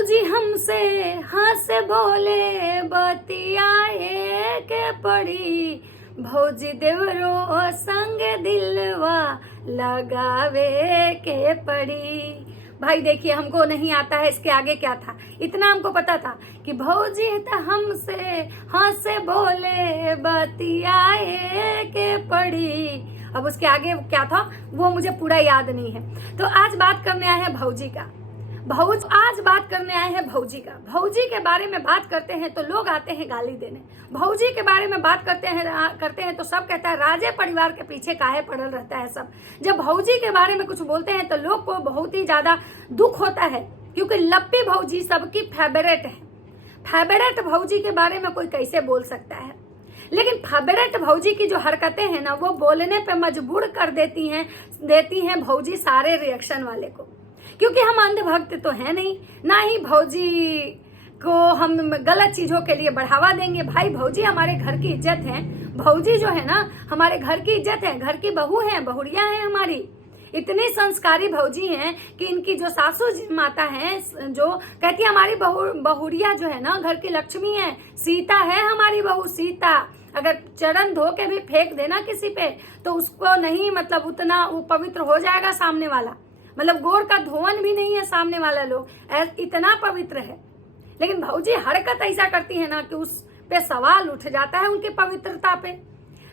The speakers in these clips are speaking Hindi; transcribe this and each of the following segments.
भौजी हमसे हंस बोले बतियाए के पड़ी, भौजी देवरो संग दिलवा लगावे के पड़ी। भाई देखिए, हमको नहीं आता है इसके आगे क्या था, इतना हमको पता था कि भौजी हमसे हंस बोले बतियाए के पड़ी। अब उसके आगे क्या था वो मुझे पूरा याद नहीं है। तो आज बात करने आए हैं भौजी का। आज बात करने आए हैं भौजी का। भौजी के बारे में बात करते हैं तो लोग आते हैं गाली देने। भौजी के बारे में बात करते हैं तो सब कहता है राजे परिवार के पीछे काहे पड़ल रहता है सब। जब भौजी के बारे में कुछ बोलते हैं तो लोग को बहुत ही ज्यादा दुख होता है, क्योंकि लप्पी भौजी सबकी फेवरेट है। फेवरेट भौजी के बारे में कोई कैसे बोल सकता है। लेकिन फेवरेट भौजी की जो हरकतें हैं ना, वो बोलने पे मजबूर कर देती हैं भौजी सारे रिएक्शन वाले को। क्योंकि हम अंधभक्त तो है नहीं, ना ही भौजी को हम गलत चीजों के लिए बढ़ावा देंगे। भाई भौजी हमारे घर की इज्जत है। भौजी जो है ना हमारे घर की इज्जत है, घर की बहू है, बहुरिया है हमारी। इतनी संस्कारी भौजी हैं कि इनकी जो सासू माता हैं जो कहती है हमारी बहुरिया जो है ना घर की लक्ष्मी है, सीता है हमारी बहू सीता। अगर चरण धो के भी फेंक देना किसी पे तो उसको नहीं मतलब उतना वो पवित्र हो जाएगा सामने वाला। मतलब गोर का धोवन भी नहीं है सामने वाला, लोग इतना पवित्र है। लेकिन भौजी हरकत ऐसा करती है ना कि उस पे सवाल उठ जाता है उनकी पवित्रता पे।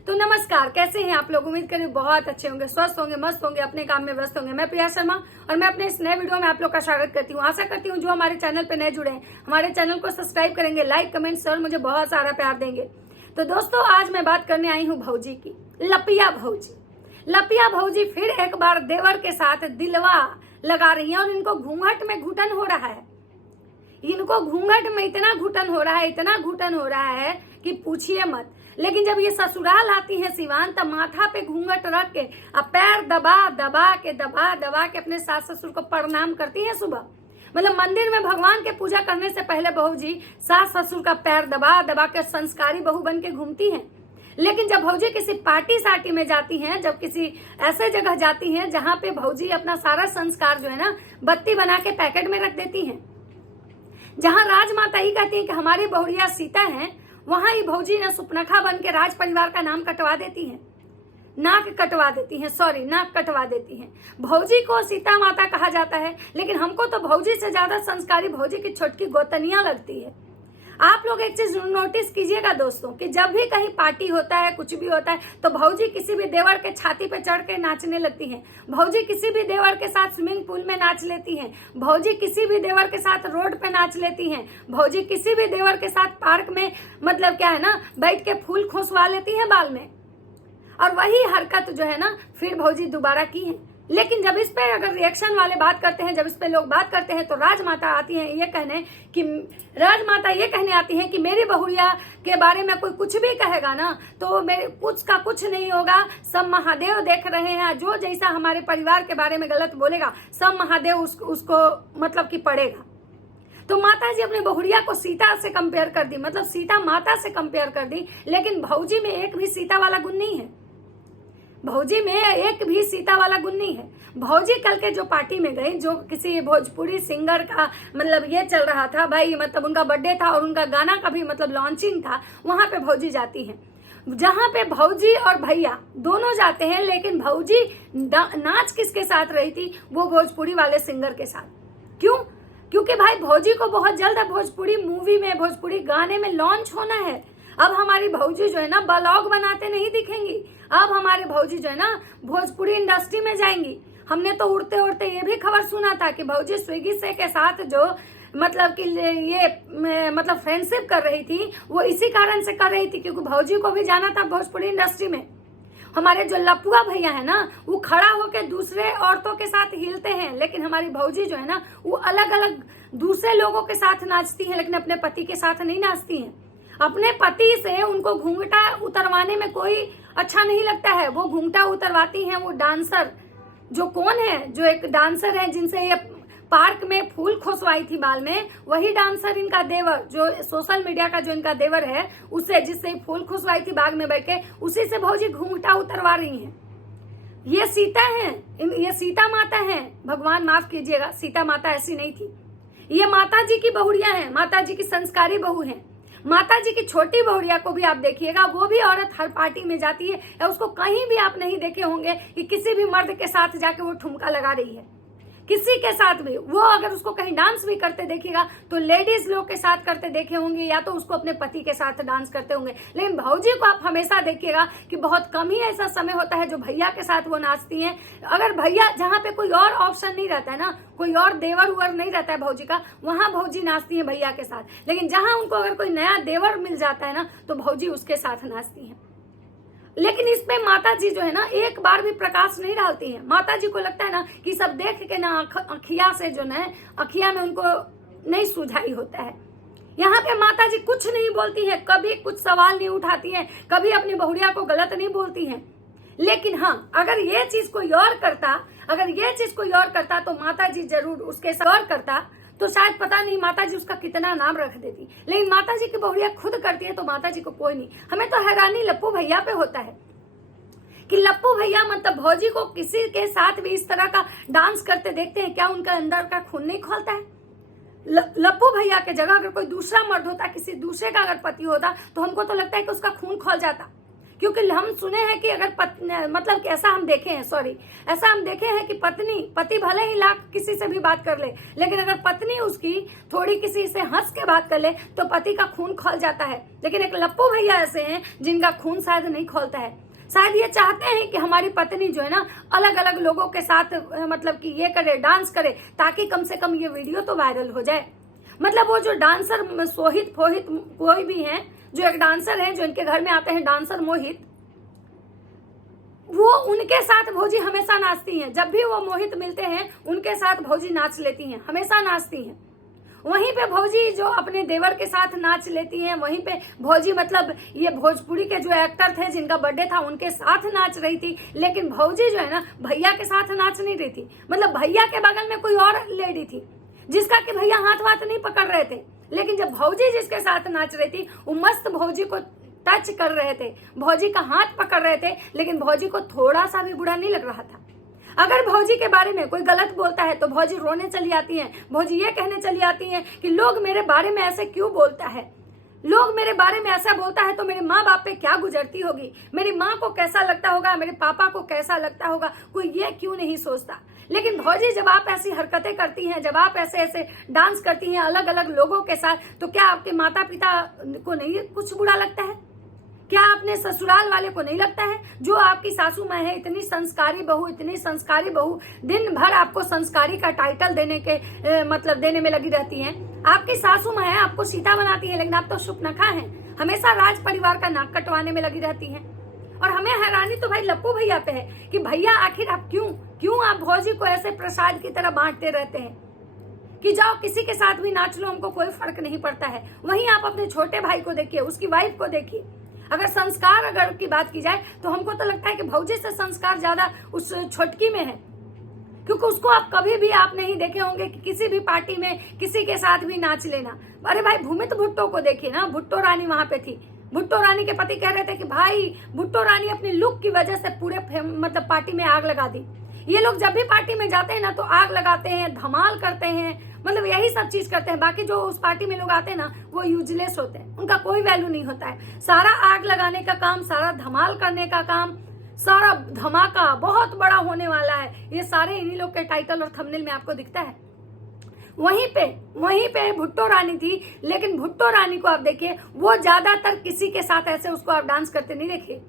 तो नमस्कार, कैसे हैं आप लोग? उम्मीद करें बहुत अच्छे होंगे, स्वस्थ होंगे, मस्त होंगे, अपने काम में व्यस्त होंगे। मैं प्रिया शर्मा और मैं अपने इस नए वीडियो में आप लोग का स्वागत करती हूँ। आशा करती हूँ जो हमारे चैनल पे नए जुड़े हैं हमारे चैनल को सब्सक्राइब करेंगे, लाइक कमेंट शेयर मुझे बहुत सारा प्यार देंगे। तो दोस्तों आज मैं बात करने आई हूँ भौजी की, लपिया भौजी। लपिया भौजी फिर एक बार देवर के साथ दिलवा लगा रही है और इनको घूंघट में घुटन हो रहा है। इनको घूंघट में इतना घुटन हो रहा है कि पूछिए मत। लेकिन जब ये ससुराल आती है सिवान, तब माथा पे घूंघट रख के अब पैर दबा के अपने सास ससुर को प्रणाम करती है सुबह। मतलब मंदिर में भगवान के पूजा करने से पहले बहू जी सास ससुर का पैर दबा के संस्कारी बहू बन के घूमती हैं। लेकिन जब भौजी किसी पार्टी सार्टी में जाती हैं, जब किसी ऐसे जगह जाती हैं जहां पे भौजी अपना सारा संस्कार जो है ना बत्ती बना के पैकेट में रख देती हैं, जहां राजमाता ही कहती है कि हमारी बहुरिया सीता हैं, वहां ही भौजी ने सुपनखा बन के राज परिवार का नाक कटवा देती हैं। नाक कटवा देती हैं। भौजी को सीता माता कहा जाता है, लेकिन हमको तो भौजी से ज्यादा संस्कारी भौजी की छोटकी गोतनिया लगती है। आप लोग एक चीज नोटिस कीजिएगा दोस्तों कि जब भी कहीं पार्टी होता है, कुछ भी होता है, तो भौजी किसी भी देवर के छाती पे चढ़ के नाचने लगती हैं। भौजी किसी भी देवर के साथ स्विमिंग पूल में नाच लेती हैं। भौजी किसी भी देवर के साथ रोड पे नाच लेती हैं। भौजी किसी भी देवर के साथ पार्क में मतलब क्या है ना बैठ के फूल खोसवा लेती हैं बाल में। और वही हरकत जो है ना फिर भौजी दोबारा की है। लेकिन जब इस पे अगर रिएक्शन वाले बात करते हैं, जब इस पे लोग बात करते हैं, तो राजमाता ये कहने आती है कि मेरी बहुरिया के बारे में कोई कुछ भी कहेगा ना तो मेरे कुछ का कुछ नहीं होगा, सब महादेव देख रहे हैं। जो जैसा हमारे परिवार के बारे में गलत बोलेगा सब महादेव उसको मतलब कि पड़ेगा। तो माता जी अपने बहुरिया को सीता से कंपेयर कर दी, मतलब सीता माता से कंपेयर कर दी। लेकिन भौजी में एक भी सीता वाला गुण नहीं है। भौजी में एक भी सीता वाला गुण नहीं है। भौजी कल के जो पार्टी में गई, जो किसी भोजपुरी सिंगर का मतलब ये चल रहा था भाई, मतलब उनका बर्थडे था और उनका गाना का भी मतलब लॉन्चिंग था, वहां पे भौजी जाती है। जहां पे भौजी और भैया दोनों जाते हैं, लेकिन भौजी नाच किसके साथ रही थी? वो भोजपुरी वाले सिंगर के साथ। क्यों? क्योंकि भाई भौजी को बहुत जल्द भोजपुरी मूवी में, भोजपुरी गाने में लॉन्च होना है। अब हमारी भौजी जो है ना ब्लॉग बनाते नहीं दिखेंगी। अब हमारे भौजी जो है ना भोजपुरी इंडस्ट्री में जाएंगी। हमने तो उड़ते उड़ते ये भी खबर सुना था कि भौजी स्विगी से के साथ जो मतलब कि ये मतलब फ्रेंडशिप कर रही थी, वो इसी कारण से कर रही थी क्योंकि भौजी को भी जाना था भोजपुरी इंडस्ट्री में। हमारे जो लपुआ भैया है ना वो खड़ा होकर दूसरे औरतों के साथ हिलते हैं, लेकिन हमारी भौजी जो है ना वो अलग अलग दूसरे लोगों के साथ नाचती है, लेकिन अपने पति के साथ नहीं नाचती है। अपने पति से उनको घूंघटा उतरवाने में कोई अच्छा नहीं लगता है। वो घूंघटा उतरवाती हैं वो डांसर, जो कौन है, जो एक डांसर है जिनसे ये पार्क में फूल खोसवाई थी बाल में, वही डांसर इनका देवर, जो सोशल मीडिया का जो इनका देवर है, उससे जिससे फूल खोसवाई थी बाग में बैठ के, उसी से भौजी घूंघटा उतरवा रही हैं। ये सीता है, ये सीता माता है। भगवान माफ कीजिएगा, सीता माता ऐसी नहीं थी। ये माता जी की बहुड़िया हैं, माता जी की संस्कारी बहू हैं। माता जी की छोटी बहुड़िया को भी आप देखिएगा, वो भी औरत हर पार्टी में जाती है, या उसको कहीं भी आप नहीं देखे होंगे कि किसी भी मर्द के साथ जाके वो ठुमका लगा रही है, किसी के साथ भी। वो अगर उसको कहीं डांस भी करते देखिएगा तो लेडीज लोग के साथ करते देखे होंगे, या तो उसको अपने पति के साथ डांस करते होंगे। लेकिन भौजी को आप हमेशा देखिएगा कि बहुत कम ही ऐसा समय होता है जो भैया के साथ वो नाचती हैं। अगर भैया, जहाँ पे कोई और ऑप्शन नहीं रहता है ना, कोई और देवर उवर नहीं रहता है भौजी का, वहां भौजी नाचती है भैया के साथ। लेकिन जहां उनको अगर कोई नया देवर मिल जाता है ना, तो भौजी उसके साथ नाचती है। लेकिन इसमें माता जी जो है ना, एक बार भी प्रकाश नहीं डालती है। माता जी को लगता है ना कि सब देख के ना अखिया से जो ना, अखिया में उनको नहीं सुझाई होता है। यहाँ पे माता जी कुछ नहीं बोलती है, कभी कुछ सवाल नहीं उठाती है, कभी अपनी बहुड़िया को गलत नहीं बोलती है। लेकिन हाँ, अगर ये चीज कोई और करता तो माता जी जरूर उसके साथ और करता, तो शायद पता नहीं माता जी उसका कितना नाम रख देती। लेकिन माता जी की बहुड़िया खुद करती है तो माता जी को कोई नहीं। हमें तो हैरानी लप्पू भैया पे होता है कि लप्पू भैया मतलब भौजी को किसी के साथ भी इस तरह का डांस करते देखते हैं, क्या उनका अंदर का खून नहीं खोलता है? लप्पू भैया के जगह अगर कोई दूसरा मर्द होता, किसी दूसरे का अगर पति होता, तो हमको तो लगता है कि उसका खून खोल जाता। क्योंकि हम सुने हैं कि अगर मतलब ऐसा हम देखे हैं कि पति भले ही लाख किसी से भी बात कर ले, लेकिन अगर पत्नी उसकी थोड़ी किसी से हंस के बात कर ले तो पति का खून खोल जाता है। लेकिन एक लप्पू भैया ऐसे हैं जिनका खून शायद नहीं खोलता है। शायद ये चाहते हैं कि हमारी पत्नी जो है ना, अलग अलग लोगों के साथ मतलब कि ये करे, डांस करे, ताकि कम से कम ये वीडियो तो वायरल हो जाए। मतलब वो जो डांसर सोहित फोहित कोई भी हैं, जो एक डांसर हैं, जो इनके घर में आते हैं डांसर मोहित, वो उनके साथ भौजी हमेशा नाचती हैं। जब भी वो मोहित मिलते हैं उनके साथ भौजी नाच लेती हैं, हमेशा नाचती हैं। वहीं पे भौजी जो अपने देवर के साथ नाच लेती हैं, वहीं पे भौजी मतलब ये भोजपुरी के जो एक्टर थे जिनका बर्थडे था उनके साथ नाच रही थी। लेकिन भौजी जो है ना, भैया के साथ नाच नहीं रही थी। मतलब भैया के बगल में कोई और लेडी थी जिसका कि भैया हाथ नहीं पकड़ रहे थे। लेकिन जब भौजी जिसके साथ नाच रही थी, वो मस्त भौजी को टच कर रहे थे, भौजी का हाथ पकड़ रहे थे, लेकिन भौजी को थोड़ा सा भी बुरा नहीं लग रहा था। अगर भौजी के बारे में कोई गलत बोलता है तो भौजी रोने चली आती हैं। भौजी ये कहने चली आती हैं कि लोग मेरे बारे में ऐसे क्यों बोलता है, लोग मेरे बारे में ऐसा बोलता है तो मेरे माँ बाप पे क्या गुजरती होगी, मेरी माँ को कैसा लगता होगा, मेरे पापा को कैसा लगता होगा, कोई ये क्यों नहीं सोचता। लेकिन भौजी, जब आप ऐसी हरकतें करती हैं, जब आप ऐसे डांस करती हैं अलग अलग लोगों के साथ, तो क्या आपके माता पिता को नहीं कुछ बुरा लगता है? क्या अपने ससुराल वाले को नहीं लगता है? जो आपकी सासू माँ है, इतनी संस्कारी बहू, दिन भर आपको संस्कारी का टाइटल देने में लगी रहती हैं। आपकी सासू माँ है, आपको सीता बनाती है, लेकिन आप तो शुकनखा हैं, हमेशा राज परिवार का नाक कटवाने में लगी रहती हैं। और हमें हैरानी तो भाई लप्पू भैया पे है कि भैया आखिर आप क्यों आप भौजी को ऐसे प्रसाद की तरह बांटते रहते हैं कि जाओ किसी के साथ भी नाच लो, हमको कोई फर्क नहीं पड़ता है। वहीं आप अपने छोटे भाई को देखिए, उसकी वाइफ को देखिए। अगर संस्कार की बात की जाए तो हमको तो लगता है कि भौजी से संस्कार ज्यादा उस छोटकी में है, क्योंकि उसको आप कभी भी आप नहीं देखे होंगे कि किसी भी पार्टी में किसी के साथ भी नाच लेना। अरे भाई, भूमित भुट्टो को देखिए ना, भुट्टो रानी वहां पे थी। भुट्टो रानी के पति कह रहे थे कि भाई भुट्टो रानी अपनी लुक की वजह से पूरे मतलब पार्टी में आग लगा दी। ये लोग जब भी पार्टी में जाते हैं ना तो आग लगाते हैं, धमाल करते हैं, मतलब यही सब चीज करते हैं। बाकी जो उस पार्टी में लोग आते हैं ना, वो यूजलेस होते हैं, उनका कोई वैल्यू नहीं होता है। सारा आग लगाने का काम, सारा धमाल करने का काम, सारा धमाका बहुत बड़ा होने वाला है, ये सारे इन्हीं लोग के टाइटल और थंबनेल में आपको दिखता है। वहीं पे भुट्टो रानी थी, लेकिन भुट्टो रानी को आप देखिए, वो ज्यादातर किसी के साथ ऐसे उसको आप डांस करते नहीं देखिए।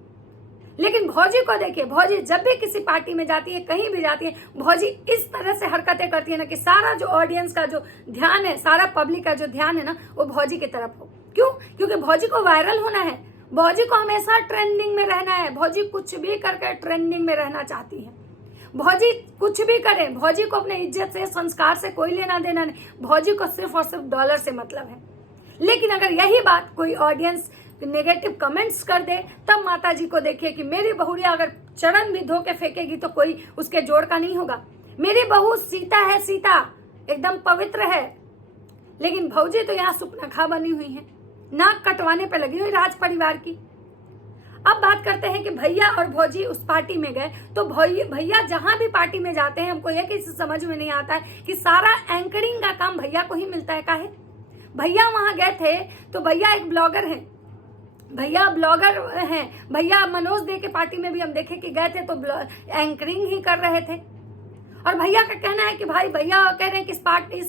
लेकिन भौजी को देखिए, भौजी जब भी किसी पार्टी में जाती है, कहीं भी जाती है, भौजी इस तरह से हरकतें करती है ना कि सारा जो ऑडियंस का जो ध्यान है, सारा पब्लिक का जो ध्यान है ना, वो भौजी की तरफ हो। क्यों? क्योंकि भौजी को वायरल होना है, भौजी को हमेशा ट्रेंडिंग में रहना है। भौजी कुछ भी करके ट्रेंडिंग में रहना चाहती है। भौजी कुछ भी करे, भौजी को अपने इज्जत से, संस्कार से कोई लेना देना नहीं। भौजी को सिर्फ और सिर्फ डॉलर से मतलब है। लेकिन अगर यही बात कोई ऑडियंस नेगेटिव कमेंट्स कर दे, तब माता जी को देखिए कि मेरी बहुरिया अगर चरण भी धो के फेंकेगी तो कोई उसके जोड़ का नहीं होगा। मेरी बहू सीता है, सीता एकदम पवित्र है। लेकिन भौजी तो यहाँ सुपनखा बनी हुई है, नाक कटवाने पे लगी हुई राज परिवार की। अब बात करते हैं कि भैया और भौजी उस पार्टी में गए, तो भैया जहां भी पार्टी में जाते हैं हमको यह किसी समझ में नहीं आता है कि सारा एंकरिंग का काम भैया को ही मिलता है। काहे? भैया वहां गए थे तो भैया एक ब्लॉगर हैं, भैया ब्लॉगर हैं, भैया मनोज दे के पार्टी में भी हम देखे कि गए थे तो एंकरिंग ही कर रहे थे। और भैया का कहना है कि भाई भैया कह रहे हैं कि इस पार्टी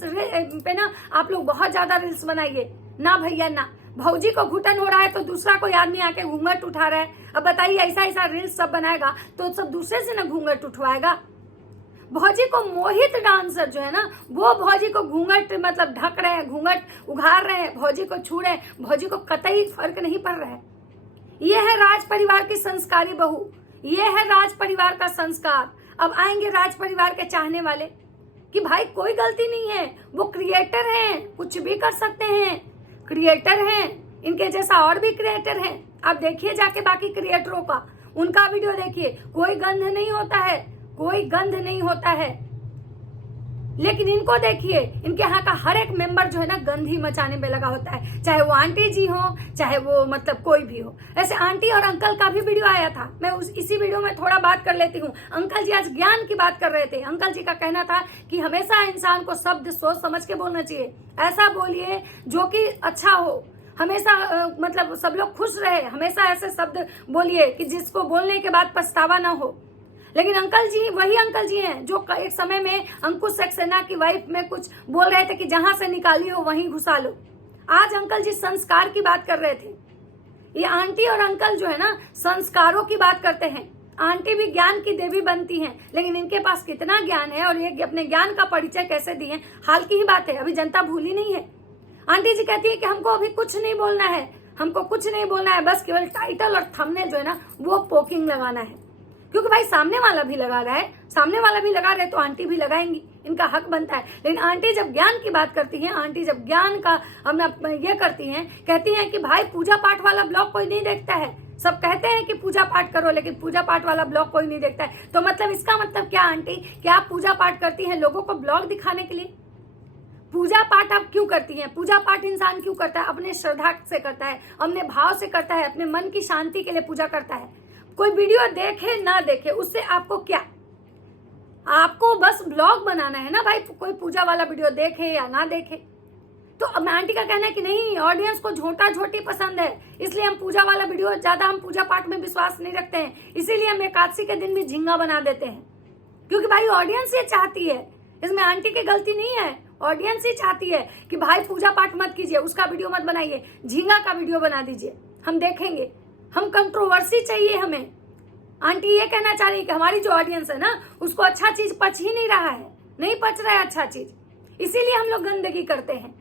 पे ना आप लोग बहुत ज्यादा रील्स बनाइए। ना भैया ना, भौजी को घुटन हो रहा है तो दूसरा कोई आदमी आके घूंघट उठा रहा है। अब बताइए ऐसा ऐसा रील्स सब बनाएगा तो सब दूसरे से ना घूंघट उठवाएगा। भौजी को मोहित डांसर जो है ना वो भौजी को घूंघट मतलब ढक रहे हैं, घूंघट उघार रहे हैं, भौजी को छू रहे हैं, भौजी को कतई फर्क नहीं पड़ रहा है। ये है राज परिवार की संस्कारी बहू, ये है राज परिवार का संस्कार। अब आएंगे राज परिवार के चाहने वाले कि भाई कोई गलती नहीं है, वो क्रिएटर हैं, कुछ भी कर सकते हैं, क्रिएटर हैं, इनके जैसा और भी क्रिएटर हैं। आप देखिए जाके बाकी क्रिएटरों का, उनका वीडियो देखिए, कोई गंध नहीं होता है, कोई गंध नहीं होता है। लेकिन इनको देखिए, इनके यहाँ का हर एक मेंबर जो है ना गंध ही मचाने में लगा होता है, चाहे वो आंटी जी हो, चाहे वो मतलब कोई भी हो। ऐसे आंटी और अंकल का भी वीडियो आया था, मैं इसी वीडियो में थोड़ा बात कर लेती हूँ। अंकल जी आज ज्ञान की बात कर रहे थे। अंकल जी का कहना था कि हमेशा इंसान को शब्द सोच समझ के बोलना चाहिए, ऐसा बोलिए जो कि अच्छा हो, हमेशा मतलब सब लोग खुश रहे, हमेशा ऐसे शब्द बोलिए कि जिसको बोलने के बाद पछतावा ना हो। लेकिन अंकल जी वही अंकल जी हैं जो एक समय में अंकुश सक्सेना की वाइफ में कुछ बोल रहे थे कि जहां से निकाली हो वहीं घुसा लो। आज अंकल जी संस्कार की बात कर रहे थे। ये आंटी और अंकल जो है ना संस्कारों की बात करते हैं। आंटी भी ज्ञान की देवी बनती हैं, लेकिन इनके पास कितना ज्ञान है और ये अपने ज्ञान का परिचय कैसे दिए, हाल की ही बात है, अभी जनता भूली नहीं है। आंटी जी कहती है कि हमको अभी कुछ नहीं बोलना है, हमको कुछ नहीं बोलना है, बस केवल टाइटल और थंबनेल जो है ना वो पोकिंग लगाना है। क्योंकि भाई सामने वाला भी लगा रहा है, सामने वाला भी लगा रहे तो आंटी भी लगाएंगी, इनका हक बनता है। लेकिन आंटी जब ज्ञान की बात करती हैं, आंटी जब ज्ञान का हम ये करती हैं, कहती हैं कि भाई पूजा पाठ वाला ब्लॉग कोई नहीं देखता है। सब कहते हैं कि पूजा पाठ करो, लेकिन पूजा पाठ वाला ब्लॉग कोई नहीं देखता है। तो मतलब इसका मतलब क्या आंटी, क्या आप पूजा पाठ करती हैं लोगों को ब्लॉग दिखाने के लिए? पूजा पाठ आप क्यों करती हैं? पूजा पाठ इंसान क्यों करता है? अपने श्रद्धा से करता है, अपने भाव से करता है, अपने मन की शांति के लिए पूजा करता है। कोई वीडियो देखे ना देखे उससे आपको क्या, आपको बस ब्लॉग बनाना है ना भाई, कोई पूजा वाला वीडियो देखे या ना देखे। तो अब आंटी का कहना है कि नहीं, ऑडियंस को झोटा झोटी पसंद है, इसलिए हम पूजा वाला वीडियो ज्यादा, हम पूजा पाठ में विश्वास नहीं रखते हैं, इसीलिए हम एकादशी के दिन भी झींगा बना देते हैं। क्योंकि भाई ऑडियंस ये चाहती है, इसमें आंटी की गलती नहीं है, ऑडियंस ही चाहती है कि भाई पूजा पाठ मत कीजिए, उसका वीडियो मत बनाइए, झींगा का वीडियो बना दीजिए, हम देखेंगे, हम कंट्रोवर्सी चाहिए हमें। आंटी ये कहना चाह रही है कि हमारी जो ऑडियंस है ना उसको अच्छा चीज पच ही नहीं रहा है, नहीं पच रहा है अच्छा चीज, इसीलिए हम लोग गंदगी करते हैं।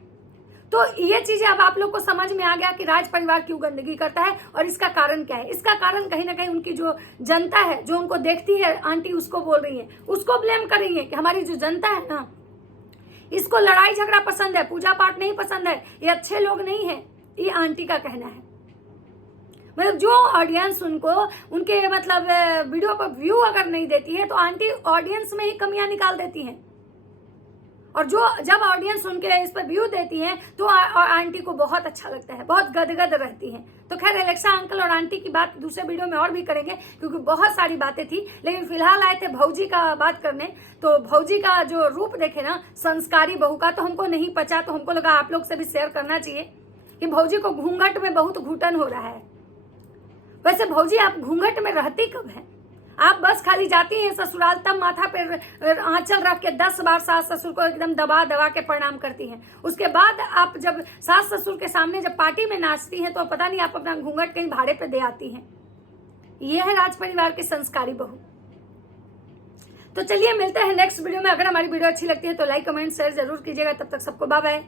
तो ये चीजें अब आप लोग को समझ में आ गया कि राज परिवार क्यों गंदगी करता है और इसका कारण क्या है। इसका कारण कहीं ना कहीं उनकी जो जनता है जो उनको देखती है, आंटी उसको बोल रही है, उसको ब्लेम कर रही है कि हमारी जो जनता है ना इसको लड़ाई झगड़ा पसंद है, पूजा पाठ नहीं पसंद है, ये अच्छे लोग नहीं है, ये आंटी का कहना है। मतलब जो ऑडियंस उनको उनके मतलब वीडियो पर व्यू अगर नहीं देती है तो आंटी ऑडियंस में ही कमियां निकाल देती हैं, और जो जब ऑडियंस उनके इस पर व्यू देती है तो आंटी को बहुत अच्छा लगता है, बहुत गदगद रहती हैं। तो खैर एलेक्सा अंकल और आंटी की बात दूसरे वीडियो में और भी करेंगे क्योंकि बहुत सारी बातें थी, लेकिन फिलहाल आए थे भौजी का बात करने। तो भौजी का जो रूप देखे ना संस्कारी बहू का, तो हमको नहीं पचा, तो हमको लगा आप लोग से भी शेयर करना चाहिए कि भौजी को घूंघट में बहुत घुटन हो रहा है। वैसे भौजी आप घूंघट में रहती कब है? आप बस खाली जाती हैं ससुराल, तब माथा पे आंचल रख के 10 बार सास ससुर को एकदम दबा दबा के प्रणाम करती हैं। उसके बाद आप जब सास ससुर के सामने जब पार्टी में नाचती हैं तो पता नहीं आप अपना घूंघट कहीं भाड़े पे दे आती हैं। ये है राज परिवार की संस्कारी बहू। तो चलिए मिलते हैं नेक्स्ट वीडियो में। अगर हमारी वीडियो अच्छी लगती है तो लाइक कमेंट शेयर जरूर कीजिएगा। तब तक सबको बाय बाय।